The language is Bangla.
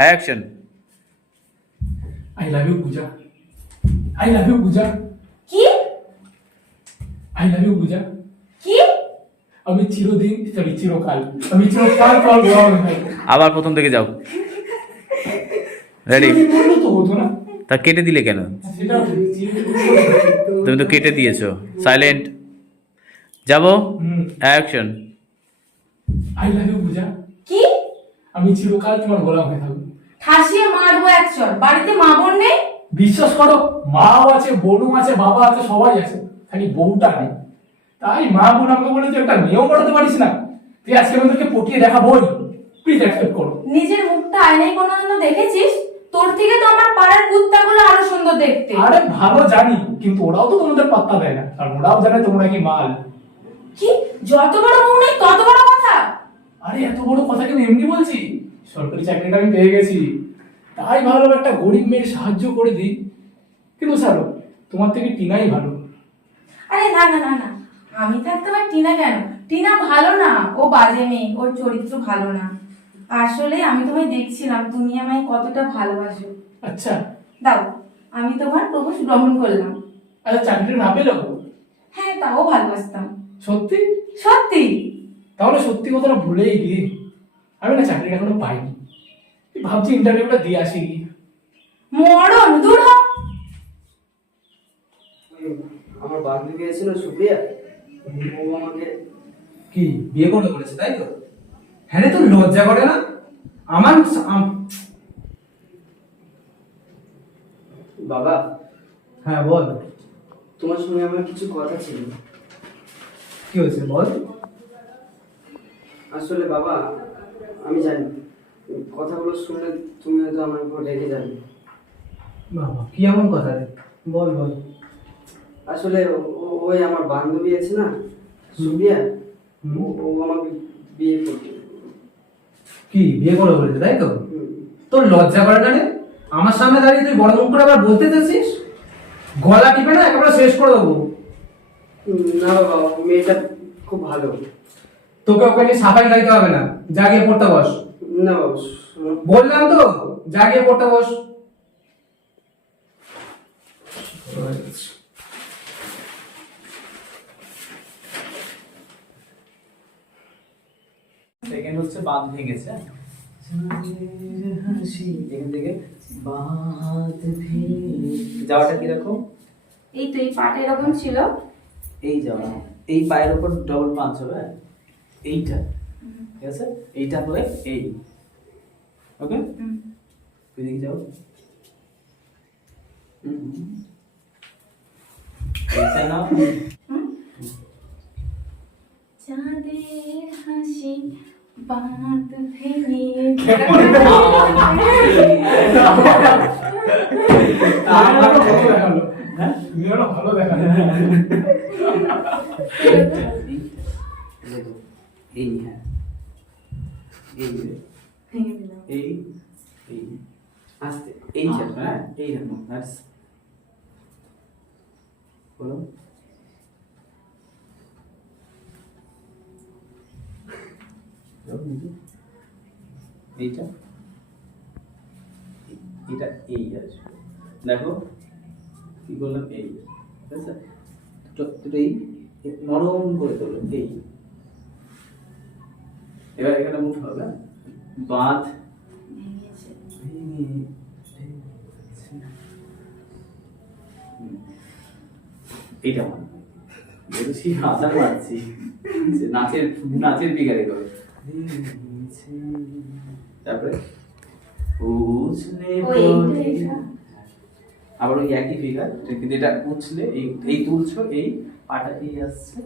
Action I love you Puja I love you Puja কি আই লাভ ইউ পূজা কি আমি চিরদিন সরি চিরকাল। আমি চিরকাল থাকব। আবার প্রথম থেকে যাও। রেডি তো হতো না। তা কেটে দিলে কেন? তুমি তো কেটে দিয়েছ। সাইলেন্ট যাব? Action I love you Puja আমি চিরকাল তোমার গোলাম হয়ে থাকব। ঠাসিয়ে মারবো একচর বাড়িতে মা বোন নেই? বিশ্বাস করো মাও আছে বোনও আছে বাবা আছে সবাই আছে খালি বউটা নেই। তাই মা বোন আমাকে বলে যে একটা নিয়ম করতে পারিস না। তুই আজকে আমাদেরকে পটিয়ে দেখাবোই প্লিজ অ্যাকসেপ্ট করো। নিজের মুখটা আয়নায় কোনোদিনও দেখেছিস? তোর থেকে তো আমার পাড়ার কুত্তাগুলো আরও সুন্দর দেখতে। আরে ভালো জানি কিন্তু ওরাও তো তোমাদের পাত্তা দেয় না। আর ওরাও জানে তোমরা কি মাল। কি? যত বড় মুখ নেই তত বড় আরে এত বড় কথা কিন্তু এমনি বলছি? সরকারি চাকরিটা আমি পেয়ে গেছি। তাই ভালো একটা গরিব মেয়ের সাহায্য করে দিই। কিন্তু স্যার তোমার থেকে টিনাই ভালো। আরে না না না না। আমি থাকতে আবার টিনা কেন? টিনা ভালো না। ও বাজে মেয়ে ওর চরিত্র ভালো না। আসলে আমি তোমায় দেখছিলাম তুমি আমায় কতটা ভালোবাসো। আচ্ছা। দাও আমি তোমার প্রপোজ গ্রহণ করলাম। আচ্ছা চাকরিটা না পেলেও? হ্যাঁ তাও ভালোবাসতাম। সত্যি? সত্যি। তাহলে সত্যি কথাটা ভুলেই গিয়ে আমি না চাকরিটা এখনও পাইনি। ভাবছি ইন্টারভিউটা দিয়ে আসি। গিয়ে মরণ দূর আমার বান্ধবী এসেছিল সুপ্রিয়া। ও আমাকে কি বিয়ে করবে বলেছে তাই তো? হ্যাঁ রে তোর লজ্জা করে না? আমার বাবা। হ্যাঁ বল। তোমার সঙ্গে আমার কিছু কথা ছিল। কি হয়েছে বল? আসলে বাবা আমি জানি। কথাগুলো শুনলে তুমি হয়তো আমার উপর রেগে যাবে। বাবা কি এমন কথা রে? বল বল। আসলে ওই আমার বান্ধবী আছে না হুম। ও আমাকে বিয়ে করতে। কি বিয়ে করে বলেছে তাই তো? তোর লজ্জা করে না রে? আমার সামনে দাঁড়িয়ে তুই বড় মুখ করে আবার বলতে চাচ্ছিস গলা টিপে না একেবারে শেষ করে দেবো। না বাবা মেয়েটা খুব ভালো। তোকে ওকে নিয়ে সাফাই গাইতে হবে না। যা গিয়ে পড়তে বস। না বললাম তো যা গিয়ে পড়তে বস। সেকেন্ড হচ্ছে বাঁধ ভেঙেছে। এখান থেকে বাঁধ যাওয়াটা কীরকম? এই তো এই পাটা এরকম ছিল। এই যাওয়া। এই পায়ের উপর ডবল পাঁচ হবে। এইটা ঠিক আছে? এইটা হলে এই। ওকে। তুই দেখি যাও। এইটা নাও। চাঁদের হাসি বাঁধ ভেঙে ভালো দেখাল। এই হ্যাঁ এই এই এই আস্তে এই চাপ হ্যাঁ রকম বলো এইটা এটা এই আসবে দেখো কি করলাম এই ঠিক আছে দুটো দুটো এই নরম করে তোলো এই এবার এখানে মুখ হবে। বাঁধ এইটা মনে বলছি আসার পাচ্ছি নাচের নাচের বিগারে করে। তারপরে উছলে। আবার ওই একই ফিগার কিন্তু এটা উছলে এই এই তুলছো এই পাটা এই আসছে।